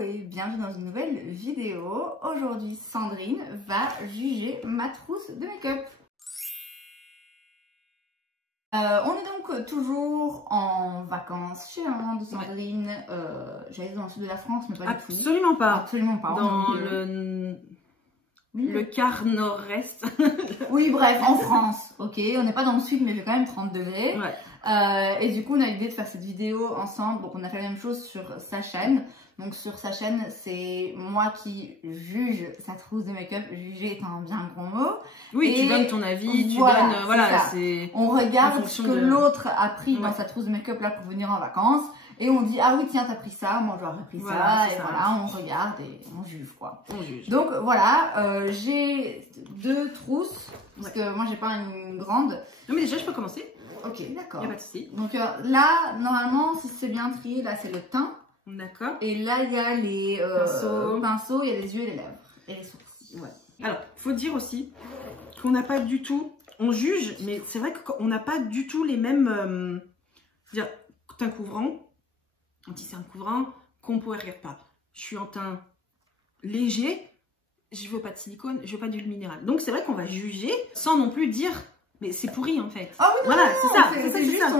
Hello et bienvenue dans une nouvelle vidéo. Aujourd'hui, Sandrine va juger ma trousse de make-up. On est donc toujours en vacances chez maman de Sandrine. J'allais dans le sud de la France, mais pas du tout. Absolument pas. Absolument pas. Dans le quart nord-est. Oui, bref, en France. Ok, on n'est pas dans le sud, mais il fait quand même 30 degrés. Ouais. Et du coup, on a l'idée de faire cette vidéo ensemble. Donc, on a fait la même chose sur sa chaîne. Donc, sur sa chaîne, c'est moi qui juge sa trousse de make-up. Juger est un bien grand mot. Oui, et tu donnes ton avis, voilà, tu donnes. Voilà, c'est. On regarde ce que de... l'autre a pris dans sa trousse de make-up là pour venir en vacances. Et on dit, ah oui, tiens, t'as pris ça, moi j'aurais pris ça. Et voilà, on regarde et on juge quoi. On juge. Donc voilà, j'ai deux trousses. Parce que moi j'ai pas une grande. Non, mais déjà, je peux commencer. Ok, d'accord. Il n'y a pas de souci. Donc là, normalement, si c'est bien trié, là c'est le teint. D'accord. Et là, il y a les pinceaux, il y a les yeux et les lèvres. Et les sourcils. Ouais. Alors, faut dire aussi qu'on n'a pas du tout. On juge, mais c'est vrai qu'on n'a pas du tout les mêmes. Dire, teint couvrant, anti-cerne couvrant, qu'on pourrait regarder pas. Je suis en teint léger, je veux pas de silicone, je veux pas d'huile minérale. Donc, c'est vrai qu'on va juger sans non plus dire. Mais c'est pourri en fait. Ah oui, non, voilà, c'est ça. C'est juste, ça.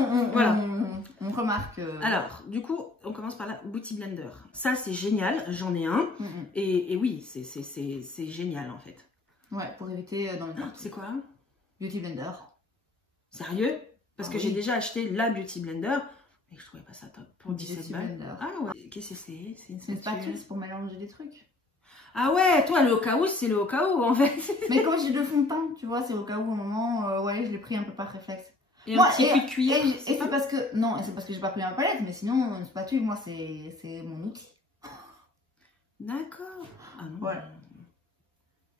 On remarque. Alors, du coup, on commence par la Beauty Blender. Ça, c'est génial. J'en ai un. Et oui, c'est génial en fait. Ouais, pour éviter dans le temps. C'est quoi? Beauty Blender. Sérieux? Parce que j'ai déjà acheté la Beauty Blender et je trouvais pas ça top. Pour 17 balles. Ah ouais. Qu'est-ce que c'est? C'est une spatule, c'est pour mélanger des trucs. Ah ouais, toi, le au cas où, c'est le au cas où en fait. Mais comme j'ai le fond de teint, tu vois, c'est au cas où au moment, ouais, je l'ai pris un peu par réflexe. Et moi, un petit coup de cuillère. Et c'est parce que, non, c'est parce que j'ai pas pris ma palette, mais sinon, une spatule, moi, c'est mon outil. D'accord. Ah non. Ouais.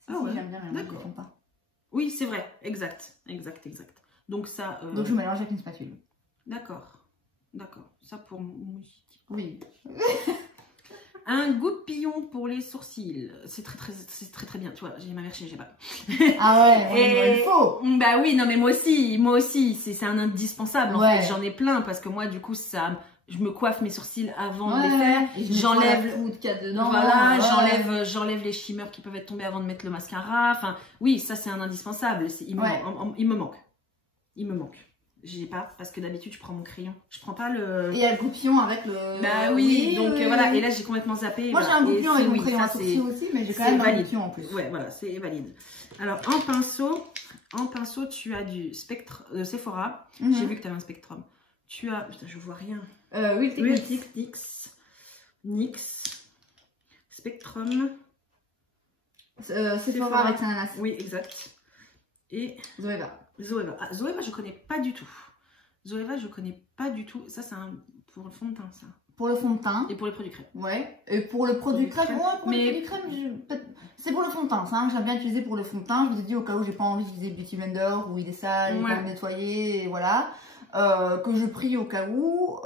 Ah ouais. J'aime bien mélanger le fond de teint. Oui, c'est vrai, exact. Donc ça. Donc je mélange avec une spatule. D'accord. Ça pour oui. Un goupillon pour les sourcils. C'est très bien. Tu vois, j'ai ma mère chez j'ai pas. Ah ouais, il faut. Bah oui, non mais moi aussi, c'est un indispensable en fait. J'en ai plein parce que moi du coup ça, je me coiffe mes sourcils avant de les faire. J'enlève tout qu'il y a dedans. Voilà, j'enlève les shimmers qui peuvent être tombés avant de mettre le mascara. Enfin, oui, ça c'est un indispensable. Il me manque. J'ai pas, parce que d'habitude je prends mon crayon. Je prends pas le. Et il y a le goupillon avec le. Bah oui, donc voilà, et là j'ai complètement zappé. Moi j'ai un goupillon avec mon crayon à sourcil aussi, mais j'ai quand même un goupillon en plus. Ouais, voilà, c'est valide. Alors en pinceau, tu as du spectre de Sephora. J'ai vu que tu avais un Spectrum. Tu as. Putain, je vois rien. Huile Technique. NYX. Spectrum. Sephora avec ananas. Oui, exact. Et. Zoeva. Ah, Zoeva, je connais pas du tout. Ça, c'est pour le fond de teint, ça. Pour le fond de teint. Et pour les produits crème. Ouais. Et pour le produit crème, c'est pour le fond de teint. Ça, j'aime bien utiliser pour le fond de teint. Je vous ai dit au cas où j'ai pas envie d'utiliser Beauty Blender ou il est sale, il va le nettoyer, et voilà. Que je prie au cas où.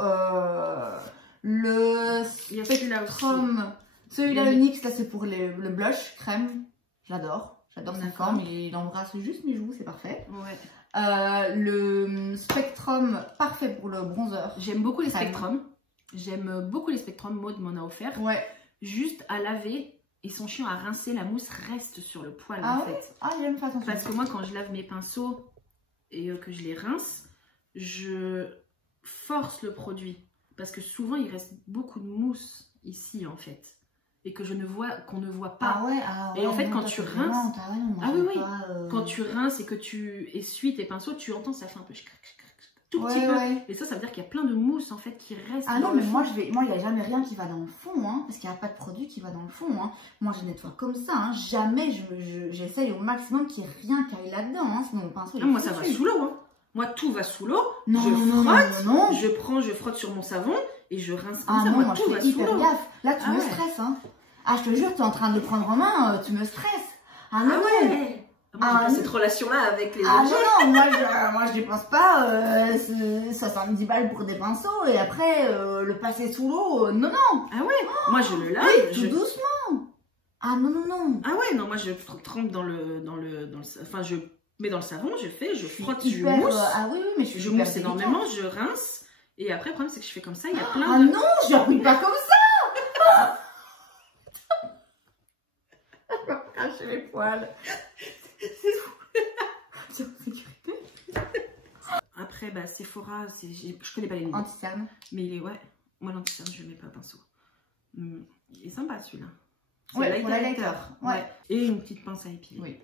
Le Spectrum. Celui-là, le NYX, là, c'est pour le blush crème. J'adore cette forme, il embrasse juste mes joues, c'est parfait. Ouais. Le Spectrum, parfait pour le bronzer. J'aime beaucoup les Spectrum. Maud m'en a offert. Ouais. Juste à laver, ils sont chiants à rincer, la mousse reste sur le poil en fait. Ah, j'aime pas attention. Parce que moi, quand je lave mes pinceaux et que je les rince, je force le produit. Parce que souvent, il reste beaucoup de mousse ici en fait. Et que qu'on ne voit pas. Ah ouais, et en fait, quand tu rinces, quand tu rinces et que tu essuies tes pinceaux, tu entends ça fait un peu tout petit peu. Et ça veut dire qu'il y a plein de mousse en fait qui reste. Ah non, mais moi il n'y a jamais rien qui va dans le fond, hein, parce qu'il n'y a pas de produit qui va dans le fond. Hein. Moi, je nettoie comme ça, hein. Jamais j'essaye au maximum qu'il n'y ait rien qui aille là-dedans, hein, sinon mon pinceau. Moi, ça va sous l'eau. Hein. Moi, tout va sous l'eau. Je frotte sur mon savon et je rince comme ça. Non, moi, je fais hyper gaffe. Là, tu me stresses, hein. Ah, je te jure, tu es en train de le prendre en main, tu me stresses. Ah non, ouais. Moi, j'ai pas cette relation-là avec les objets. Ah non, moi je dépense pas 70 balles pour des pinceaux et après le passer sous l'eau, non. Ah ouais, moi je le lave. Oui, tout doucement. Ah non. Ah ouais, non, moi je trempe dans le enfin je mets dans le savon, je frotte, je mousse. Ah oui, mais je mousse énormément, je rince. Et après, le problème c'est que je fais comme ça, il y a plein de... Ah non, je n'applique pas comme ça. j'ai mes poils. C'est en sécurité. Après, bah, Sephora, je connais pas les noms. Anti-cerne. Mais il est, ouais, moi l'anti-cerne, je mets pas pinceau. Il est sympa celui-là. Ouais, pour l'highlighter. Ouais. Et une petite pince à épiler. Oui.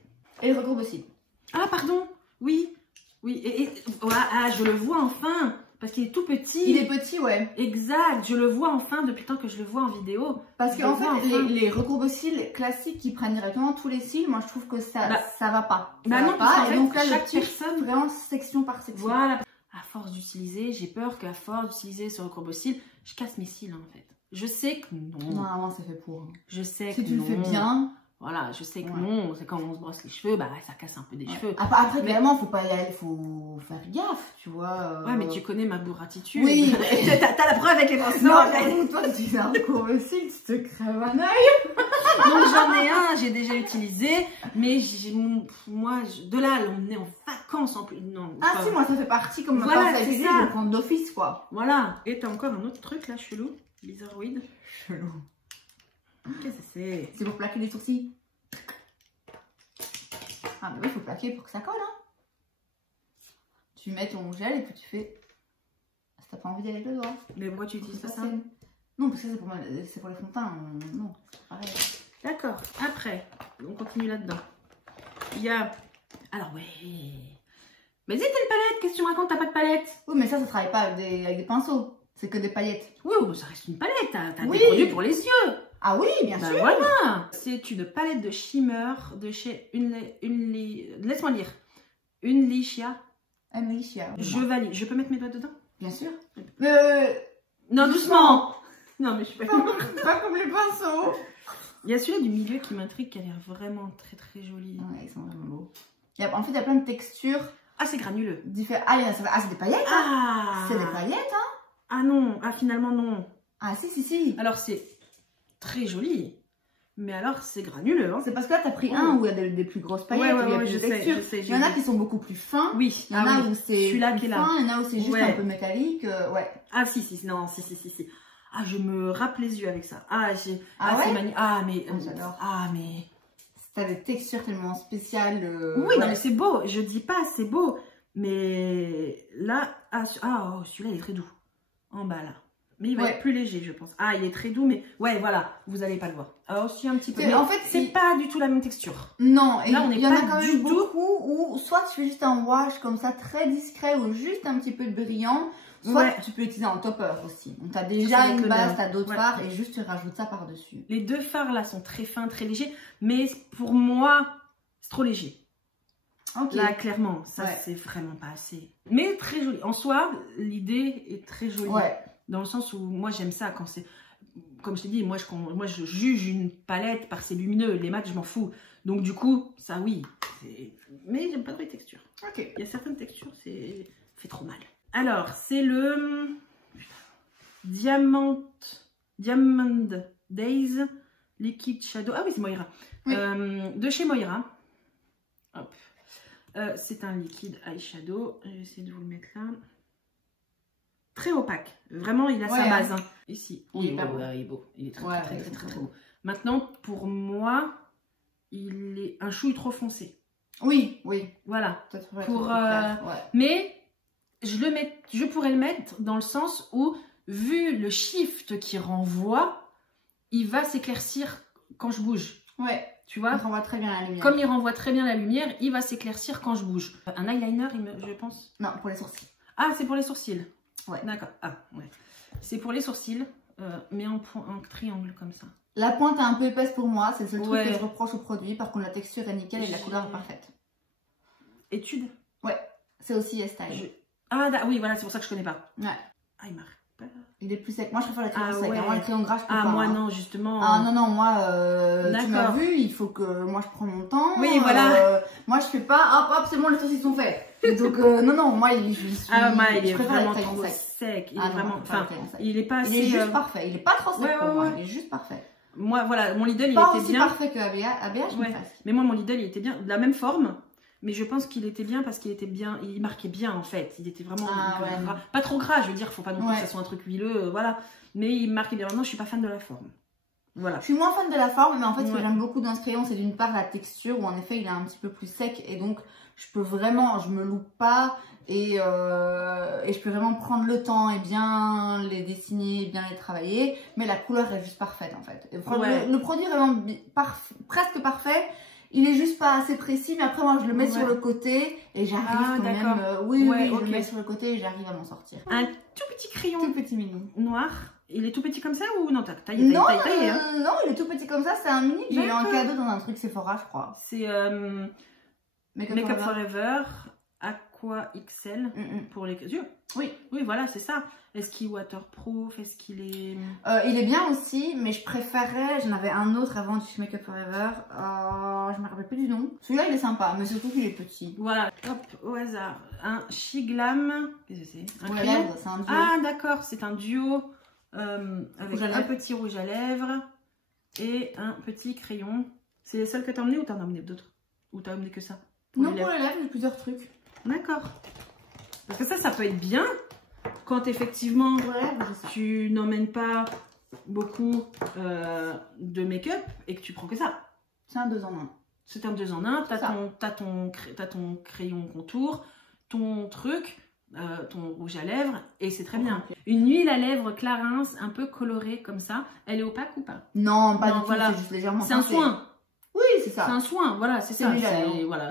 Et le recourbe aussi. Ah, pardon. Oui. Oui. Voilà, ah, je le vois enfin. Parce qu'il est tout petit. Il est petit, ouais. Exact. Je le vois enfin depuis le temps que je le vois en vidéo. Parce qu'en fait, les recourbes cils classiques qui prennent directement tous les cils, moi je trouve que ça va pas. Bah non, pas. Et donc là, chaque personne, vraiment section par section. Voilà. À force d'utiliser, j'ai peur qu'à force d'utiliser ce recourbe cils, je casse mes cils en fait. Je sais que non. Normalement, c'est fait pour. Je sais si que tu le fais bien. Voilà, je sais que non, c'est quand on se brosse les cheveux, bah ça casse un peu des cheveux. Après, vraiment, faut pas y aller, faut faire gaffe, tu vois. Ouais, mais tu connais ma bourratitude. Oui. T'as la preuve avec les pinceaux. Non, toi, tu utilises un recourbe cils, tu te crèves un œil. Donc j'en ai un, j'ai déjà utilisé, mais moi, de là à l'emmener en vacances en plus. Non. Ah si, moi ça fait partie comme voilà, ça utiliser, je le prends d'office quoi. Voilà. Et t'as encore un autre truc là, chelou, bizarroïde. Chelou. Qu'est-ce que c'est? C'est pour plaquer les sourcils. Ah mais oui, il faut plaquer pour que ça colle. Hein. Tu mets ton gel et puis tu fais. Si t'as pas envie d'y aller avec le doigt. Mais pourquoi tu utilises pas ça? Non, parce que c'est pour les fonds de teint. Non, c'est pareil. D'accord. Après, on continue là-dedans. Il y a. Alors, ouais. Mais dis, t'as une palette. Qu'est-ce que tu me racontes? T'as pas de palette? Oui, mais ça travaille pas avec des pinceaux. C'est que des paillettes. Oui, ça reste une palette. T'as des produits pour les yeux. Ah oui, bien sûr. Voilà. C'est une palette de shimmer de chez laisse-moi lire. Unleashia. Je valide. Je peux mettre mes doigts dedans? Bien sûr. Non, doucement. Non, mais je suis pas comme les pinceaux. Il y a celui-là du milieu qui m'intrigue, qui a l'air vraiment très très joli. Ouais, ils sont vraiment beaux. En fait, il y a plein de textures. Ah, c'est granuleux. Ah, c'est des paillettes. Ah, c'est des paillettes, hein. Ah non, ah finalement non. Ah si. Alors c'est très joli, mais alors c'est granuleux. Hein. C'est parce que là, t'as pris un où il y a des plus grosses paillettes, où il y a plus de textures. Il y en a qui sont beaucoup plus fins. Oui. Il y en a où c'est celui-là qui est là. Il y en a où c'est juste un peu métallique. Ouais. Ah si. Ah, je me râpe les yeux avec ça. Ah, c'est magnifique. Ah, mais... j'adore. Ah, mais... T'as des textures tellement spéciales. Oui, non, mais c'est beau. Je dis pas, c'est beau. Mais là... Ah, celui-là, il est très doux. En bas, là. Mais il va être plus léger, je pense. Ah, il est très doux, mais... Ouais, voilà. Vous n'allez pas le voir. Alors, aussi un petit peu. Mais en fait, c'est pas du tout la même texture. Non. Et là, on il y en a quand même beaucoup où soit tu fais juste un wash comme ça, très discret, ou juste un petit peu de brillant. Soit tu peux utiliser un topper aussi. Donc, tu as déjà une base, tu as d'autres fards et juste tu rajoutes ça par-dessus. Les deux fards là sont très fins, très légers. Mais pour moi, c'est trop léger. Okay. Là, clairement, ça c'est vraiment pas assez. Mais très joli. En soi, l'idée est très jolie. Dans le sens où moi j'aime ça quand c'est... Comme je t'ai dit, moi je juge une palette par ses lumineux. Les mats, je m'en fous. Donc du coup, ça oui. Mais j'aime pas trop les textures. Il y a certaines textures, c'est fait trop mal. Alors, c'est le Diamond Days Liquid Shadow. Ah oui, c'est Moira. Oui. De chez Moira. Hop. C'est un liquide eyeshadow. Je vais essayer de vous le mettre là. Très opaque. Vraiment, il a sa base. Hein. Ici. Il est beau. Il est très beau. Maintenant, pour moi, il est un chouille trop foncé. Oui. Voilà. Mais... Je pourrais le mettre dans le sens où, vu le shift qui renvoie, il va s'éclaircir quand je bouge. Ouais. Tu vois? Il renvoie très bien la lumière. Comme il renvoie très bien la lumière, il va s'éclaircir quand je bouge. Un eyeliner, je pense? Non, pour les sourcils. Ah, c'est pour les sourcils. Ouais. D'accord. Ah, ouais. C'est pour les sourcils, mais en triangle comme ça. La pointe est un peu épaisse pour moi, c'est le seul truc que je reproche au produit. Par contre, la texture est nickel et la couleur est parfaite. Étude? Ouais. C'est aussi S-Style. Ah oui, voilà, c'est pour ça que je connais pas. Ouais. Ah, il marque pas. Il est plus sec. Moi, je préfère les crayons secs. Moi, les crayons gras, je peux pas. Moi, non, justement. Ah, non, moi, tu m'as vu, il faut que moi, je prends mon temps. Oui, voilà. Moi, je fais pas, hop, c'est bon, les saucisses sont faits. Donc, non, moi, il est vraiment trop sec. Il est vraiment, enfin, il est pas assez... Il est juste parfait. Il est pas trop sec pour moi. Il est juste parfait. Moi, voilà, mon Lidl, il pas était aussi bien. Parfait que ABH, mais moi, mon Lidl, il était bien. De la même forme. Mais je pense qu'il était bien parce qu'il était bien, il marquait bien en fait. Il était vraiment gras. Pas trop gras, je veux dire, faut pas non plus que ça soit un truc huileux, voilà. Mais il marquait bien. Maintenant, je suis pas fan de la forme. Voilà. Je suis moins fan de la forme, mais en fait, ce que j'aime beaucoup dans ce crayon, c'est d'une part la texture, où en effet, il est un petit peu plus sec, et donc, je peux vraiment, je me loupe pas, et je peux vraiment prendre le temps et bien les dessiner, bien les travailler, mais la couleur est juste parfaite, en fait. Et le produit est vraiment presque parfait. Il est juste pas assez précis, mais après moi je le mets sur le côté et j'arrive quand même. Je le mets sur le côté et j'arrive à m'en sortir. Un tout petit crayon. Tout petit mini. Noir. Il est tout petit comme ça ou non? T'as taillé? Non, il est tout petit comme ça. C'est un mini que j'ai eu en cadeau dans un truc Sephora, je crois. C'est Make Up Forever Aqua XL pour les yeux. Oui, voilà, c'est ça. Est-ce qu'il est waterproof? Est-ce qu'il est... il est bien aussi, mais je préférais... J'en avais un autre avant du Make Up Forever. Je me rappelle plus du nom. Celui-là, il est sympa, mais surtout qu'il est petit. Voilà, hop, au hasard. Un Shiglam. Qu'est-ce que c'est? Un crayon. C'est un duo. Ah, d'accord, c'est un duo avec un petit rouge à lèvres et un petit crayon. C'est les seuls que t'as emmené ou t'en as emmené d'autres? Ou t'as emmené que ça? Non, pour les lèvres, j'ai plusieurs trucs. D'accord. Parce que ça peut être bien quand effectivement tu n'emmènes pas beaucoup de make-up et que tu prends que ça. C'est un 2 en 1. C'est un 2 en 1. T'as ton crayon contour, ton truc, ton rouge à lèvres et c'est très bien. Une huile à lèvres Clarins un peu colorée comme ça. Elle est opaque ou pas? Non, pas du tout. C'est juste légèrement. C'est un soin. Oui, c'est ça. C'est un soin, voilà, c'est ça.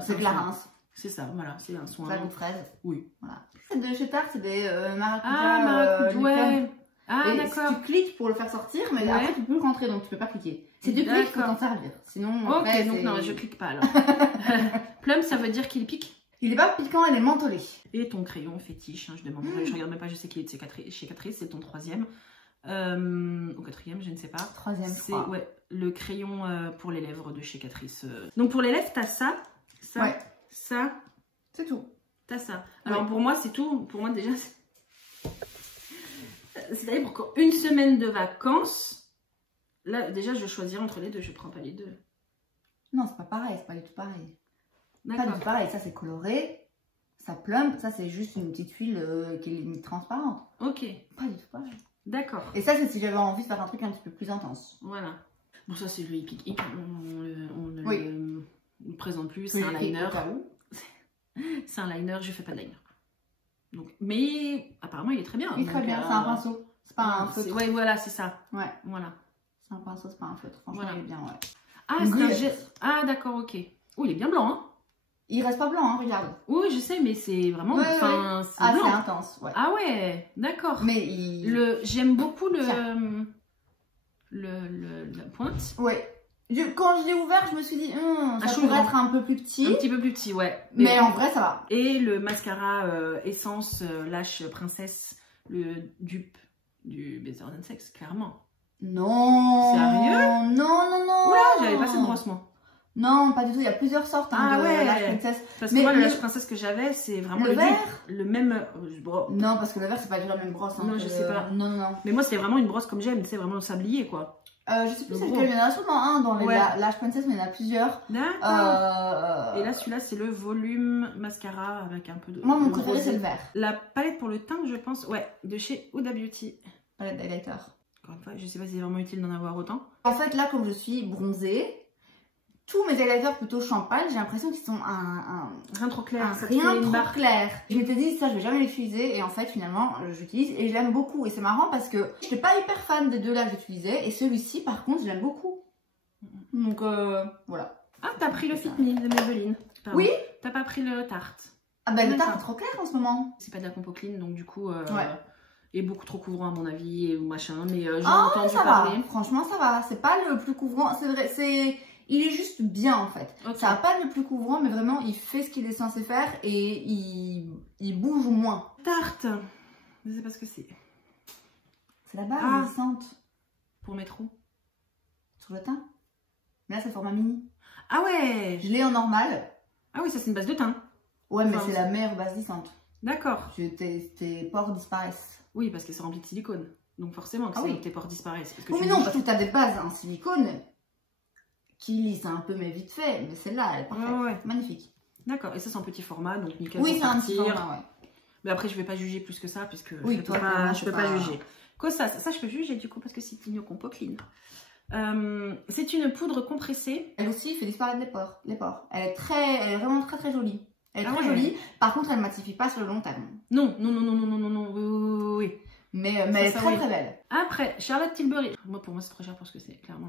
C'est Clarins. C'est ça, voilà, c'est un soin. Ça goûte fraise. Oui. Voilà. C'est de chez Tarte, c'est des maracuja. Ah, maracuja, ouais. Ah, d'accord. Tu cliques pour le faire sortir, mais après tu peux le rentrer, donc tu peux pas cliquer. Si tu cliques, il faut t'en servir. Sinon, après, donc non, je clique pas alors. Plum, ça veut dire qu'il pique? Il est pas piquant, il est mentholé. Et ton crayon fétiche, hein, je demande. Je regarde même pas, je sais qu'il est chez Catrice, c'est ton 3e. Ou 4e, je ne sais pas. 3e, c'est le crayon pour les lèvres de chez Catrice. Donc pour les lèvres, t'as ça, ça, c'est tout. T'as ça. Alors pour moi, c'est tout. Pour moi, déjà, c'est-à-dire pour une semaine de vacances, là, déjà, je vais choisir entre les deux. Je prends pas les deux. Non, c'est pas pareil. C'est pas du tout pareil. Pas du tout pareil. Ça, c'est coloré. Ça plump. Ça, c'est juste une petite huile qui est limite transparente. Ok. Pas du tout pareil. D'accord. Et ça, c'est si j'avais envie de faire un truc un petit peu plus intense. Voilà. Bon, ça, c'est le Epic Ink. On ne le présente plus. C'est un liner. C'est un liner. Je fais pas de liner. Donc, mais apparemment, il est très bien. Il est très bien. C'est un pinceau. C'est pas un feutre. Ouais, voilà, c'est ça. Ouais. Voilà. C'est un pinceau, c'est pas un feutre. Franchement, il est bien, Ah, d'accord, ok. Oh, il est bien blanc, hein. Il reste pas blanc, hein, regarde. Oui, je sais, mais c'est vraiment... c'est blanc. C'est intense, ouais. Ah ouais, d'accord. Mais j'aime beaucoup la pointe. Ouais. Quand je l'ai ouvert, je me suis dit, ça pourrait être un peu plus petit. Un petit peu plus petit, ouais. Mais en vrai, ça va. Et le mascara Essence Lash Princesse, le dupe du Better Than Sex, clairement. Non. Sérieux? Non. Oula, j'avais pas cette brosse, moi. Non, pas du tout. Il y a plusieurs sortes de Lash Princess. Parce que moi, le Lash Princesse que j'avais, c'est vraiment le vert. Le même... Non, parce que le vert, c'est pas du tout la même brosse. Hein, non, je sais pas. Non. Mais moi, c'était vraiment une brosse comme j'aime, c'est vraiment le sablier, quoi. Je sais plus c'est lequel, il y en a seulement un dans les Lash Princess, mais il y en a plusieurs. D'accord. Et là, celui-là, c'est le volume mascara avec un peu de... Moi, mon préféré, c'est le vert. La palette pour le teint, je pense, de chez Huda Beauty. Palette d'highlighter. Encore une fois, je sais pas si c'est vraiment utile d'en avoir autant. En fait, là, comme je suis bronzée, tous mes highlighters plutôt champagne, j'ai l'impression qu'ils sont rien trop clair. Rien trop clair. Je m'étais dit, ça, je vais jamais l'utiliser. Et en fait, finalement, j'utilise et je l'aime beaucoup. Et c'est marrant parce que je n'étais pas hyper fan des deux là que j'utilisais. Et celui-ci, par contre, je l'aime beaucoup. Donc, voilà. Ah, t'as pris le Fit Me de Maybelline. Pardon. Oui. T'as pas pris le Tarte. Ah bah, le Tarte est trop clair en ce moment. C'est pas de la compo clean, donc du coup... Et beaucoup trop couvrant à mon avis, ou machin. Mais j'en ai entendu ça parler. Va. Franchement, ça va. C'est pas le plus couvrant. C'est vrai, il est juste bien en fait. Okay. Ça va pas le plus couvrant, mais vraiment il fait ce qu'il est censé faire et il bouge moins. Tarte. Je sais pas ce que c'est. C'est la base glissante. Pour mettre où? Sur le teint. Mais là c'est le format mini. Ah ouais. Je l'ai en normal. Ah oui, ça c'est une base de teint. Ouais, mais c'est la meilleure base glissante. D'accord. Tes pores disparaissent. Oui, parce que c'est rempli de silicone. Donc forcément que tes pores disparaissent. Parce que mais non, parce que tu as des bases en silicone qui lisse un peu, mais vite fait. Mais celle-là, elle est parfaite. Magnifique. D'accord. Et ça, c'est en petit format, donc nickel. Oui, c'est un petit format, ouais. Mais après, je vais pas juger plus que ça, puisque oui, je peux pas juger. Quoi, ça, je peux juger du coup, parce que c'est une compo clean. C'est une poudre compressée. Elle aussi fait disparaître les pores. Elle est vraiment très très jolie. Elle est très jolie. Par contre, elle ne matifie pas sur le long terme. Non. Oui. Mais elle est très très belle. Après, Charlotte Tilbury. Pour moi, c'est trop cher pour ce que c'est. Clairement.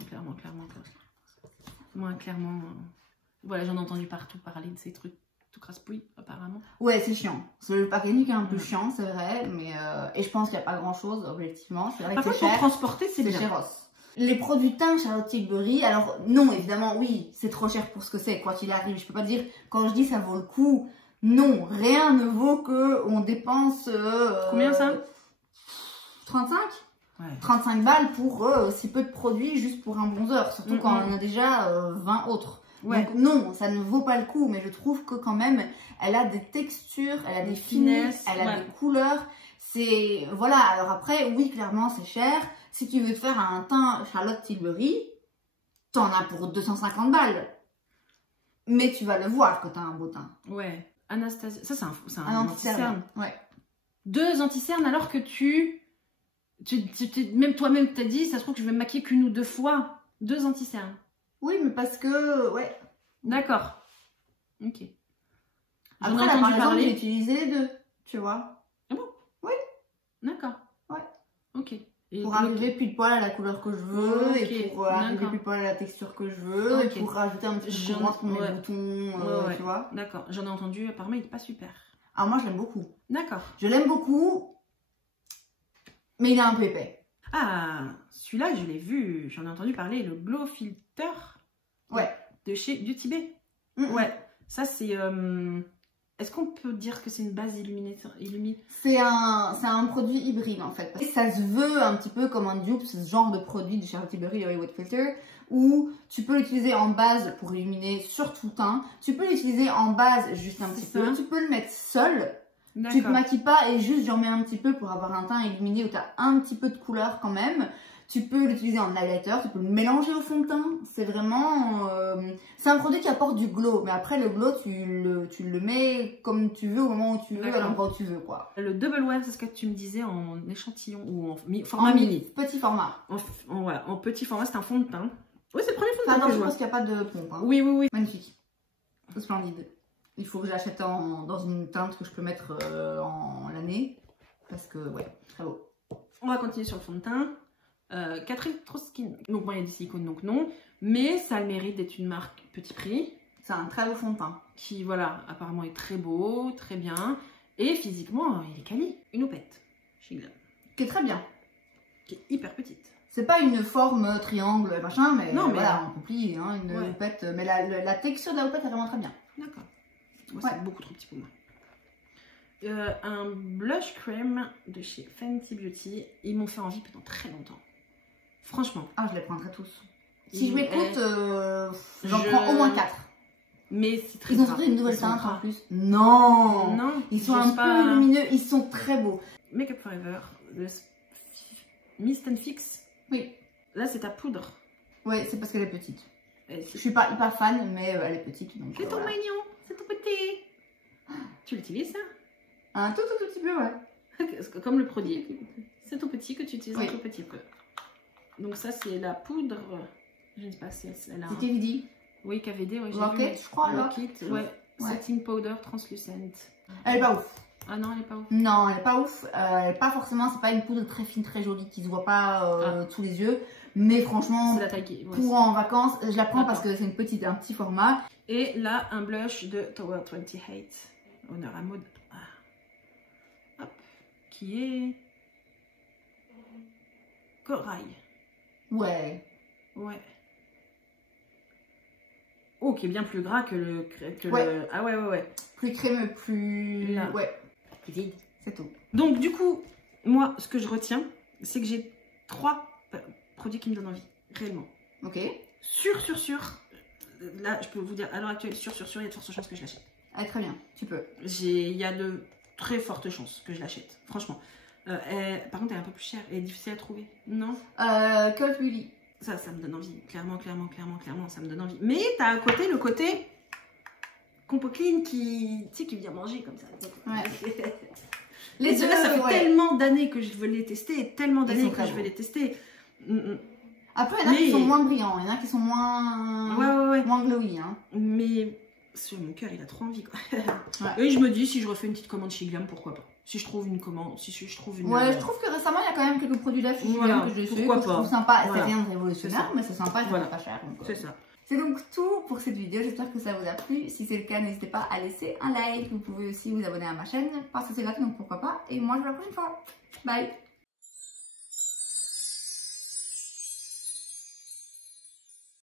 Moi, clairement. Voilà, j'en ai entendu partout parler de ces trucs tout crasse-pouille, apparemment. Ouais, c'est chiant. C'est le packaging qui est un peu chiant, c'est vrai. Mais et je pense qu'il n'y a pas grand chose, objectivement. C'est vrai que c'est cher. Pour transporter, c'est bien. Chéros. Les produits teint Charlotte Tilbury, alors non, évidemment, oui, c'est trop cher pour ce que c'est, quoi qu'il arrive. Je peux pas dire, quand je dis ça vaut le coup, non, rien ne vaut que on dépense... Combien ça 35 ouais. 35 balles pour si peu de produits, juste pour un bronzer, surtout quand on a déjà 20 autres. Ouais. Donc non, ça ne vaut pas le coup, mais je trouve que quand même, elle a des textures, elle a des finesses, elle a des couleurs. C'est... Voilà, alors après, oui, clairement, c'est cher. Si tu veux te faire un teint Charlotte Tilbury, t'en as pour 250 balles. Mais tu vas le voir que t'as un beau teint. Ouais. Anastasia, ça c'est un anti-cerne. Ouais. 2 anti-cernes alors que même toi-même t'as dit, ça se trouve que je vais me maquiller qu'1 ou 2 fois. 2 anti-cernes. Oui, mais parce que... Ouais. D'accord. Ok. Après, là, par exemple, j'ai utilisé les 2, tu vois. Ah bon? Oui. D'accord. Ouais. Ok. Et pour arriver pile poil à la couleur que je veux, et pour arriver pile poil à la texture que je veux, et pour rajouter un petit peu de couleur pour mes boutons, tu vois. D'accord. J'en ai entendu, apparemment, il est pas super. Alors moi, je l'aime beaucoup. D'accord. Je l'aime beaucoup, mais il est un peu épais. Ah, celui-là, je l'ai vu, j'en ai entendu parler, le Glow Filter. Ouais. De chez Beauty Bay. Ouais. Ça, c'est... Est-ce qu'on peut dire que c'est une base illuminante? C'est un produit hybride en fait. Ça se veut un petit peu comme un dupe, ce genre de produit de Charlotte Tilbury Hollywood Filter, où tu peux l'utiliser en base pour illuminer sur tout le teint. Tu peux l'utiliser en base juste un petit peu. Tu peux le mettre seul. Tu te maquilles pas et juste j'en mets un petit peu pour avoir un teint illuminé où tu as un petit peu de couleur quand même. Tu peux l'utiliser en highlighter, tu peux le mélanger au fond de teint. C'est vraiment... c'est un produit qui apporte du glow. Mais après, le glow, tu le mets comme tu veux, au moment où tu veux, à l'endroit où tu veux, quoi. Le Double Wear, c'est ce que tu me disais en échantillon ou en format mini. Petit format. Voilà, en petit format, c'est un fond de teint. Oui, c'est le premier fond de teint. Attends, je pense qu'il n'y a pas de pompe. Hein. Oui. Magnifique. C'est splendide. Il faut que je l'achète dans une teinte que je peux mettre en l'année. Parce que, ouais, très beau. On va continuer sur le fond de teint. Catherine Troskin. Donc moi il y a des silicones donc non, mais ça a le mérite d'être une marque petit prix. C'est un très beau fond de teint. Qui voilà, apparemment est très beau, très bien. Et physiquement il est quali. Une houppette. Qui est très bien. Qui est hyper petite. C'est pas une forme triangle machin, mais, non, mais voilà, on peut plier hein, une houppette. Mais la texture de la houppette est vraiment très bien. D'accord. C'est beaucoup trop petit pour moi. Un blush cream de chez Fenty Beauty. Ils m'ont fait envie pendant très longtemps. Franchement. Ah, je les prendrai tous. Si je m'écoute, j'en prends au moins 4. Mais c'est très Ils ont sorti une nouvelle teinte en plus. Non. Ils sont un peu lumineux, ils sont très beaux. Make Up Forever, le Mist and Fix. Oui. Là, c'est ta poudre. Oui, c'est parce qu'elle est petite. Je suis pas hyper fan, mais elle est petite. C'est tout mignon, c'est tout petit. Tu l'utilises ça? Un tout petit peu, ouais. Comme le produit. C'est tout petit que tu utilises un tout petit peu. Donc ça, c'est la poudre. Je ne sais pas si elle a... C'est KVD. Oui, KVD, oui. Rocket, je crois. Rocket, ouais. Setting powder translucent. Elle est pas ouf. Ah non, elle est pas ouf. Non, elle est pas ouf. Elle est pas forcément... C'est pas une poudre très fine, très jolie, qui se voit pas sous les yeux. Mais franchement, la taille pour en vacances, je la prends parce que c'est un petit format. Et là, un blush de Tower 28. Honneur à mode. Hop. Qui est... Corail. Ouais. Oh, qui est bien plus gras que le... Ah ouais. Plus crémeux, plus... Là. Ouais. Plus vide. C'est tout. Donc du coup, moi, ce que je retiens, c'est que j'ai 3 produits qui me donnent envie. Réellement. Ok. Sûr. Là, je peux vous dire, à l'heure actuelle, sûr, il y a de fortes chances que je l'achète. Ah, très bien. Tu peux. Il y a de très fortes chances que je l'achète. Franchement. Par contre, elle est un peu plus chère. Elle est difficile à trouver. Non Cult Beauty. Ça me donne envie. Clairement, ça me donne envie. Mais t'as à côté le côté compo clean qui vient manger comme ça. Ouais. Les deux, ça fait tellement d'années que je veux les tester et tellement d'années que je veux les tester. Après, il y en a qui sont moins brillants, il y en a qui sont moins glowy. Hein. Mais sur mon cœur, il a trop envie. Quoi. Et je me dis, si je refais une petite commande chez Glam, pourquoi pas. Si je trouve une commande, si je trouve une... Ouais, je trouve que récemment, il y a quand même quelques produits d'affiches que j'ai essayé, que je trouve sympa. C'est rien de révolutionnaire, mais c'est sympa et ça coûte pas cher. C'est ça. C'est donc tout pour cette vidéo, j'espère que ça vous a plu. Si c'est le cas, n'hésitez pas à laisser un like. Vous pouvez aussi vous abonner à ma chaîne parce que c'est gratuit, donc pourquoi pas. Et moi, je vous dis à la prochaine fois. Bye!